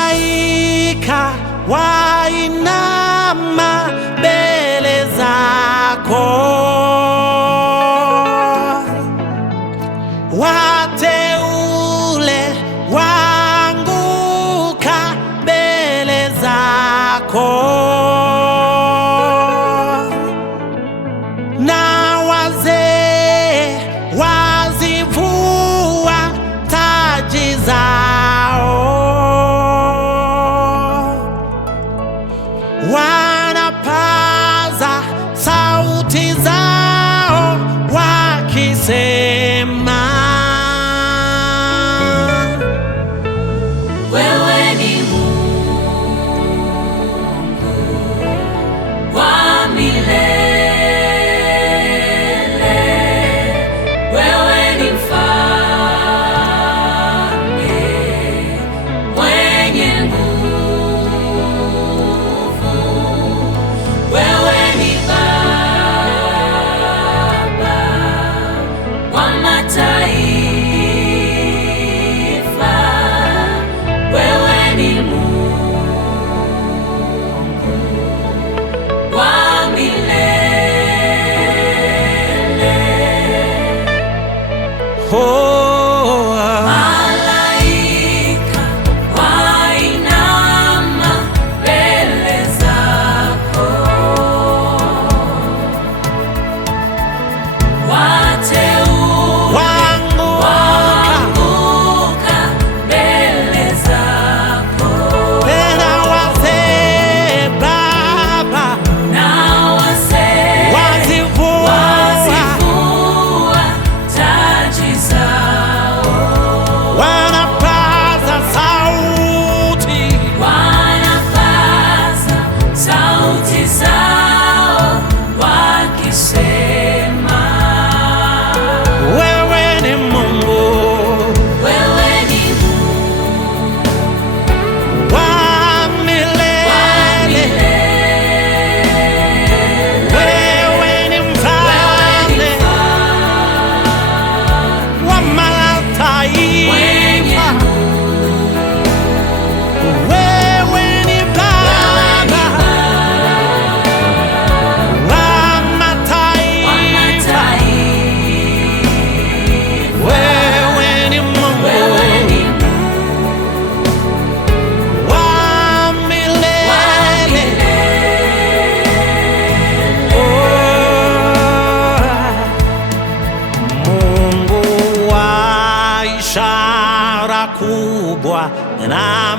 Malaika wainama mbele zako, wateule waanguka mbele zako, na wazee wazivua taji zao, wanapaza sauti zao wakisema, wewe ni Mungu wa milele, wewe ni Mfalme mwenye nguvu, wewe ni Baba wa mataifa, wewe ni Mungu wa milele. oh, Malaika wainama mbele zako, wateule waanguka mbele zako, tena wazee Baba na wazee wazivua wazivua taji zao, wanapaza sauti, wanapaza sauti zao wakisema, wewe ni Mungu wewe ni Mungu wa wa milele, milele, wewe ni wewe ni Mfalme wa mwenye mataifa, wewe ni Baba wa mataifa, wewe ni Mungu wa milele. Mungu wa ishara kubwa na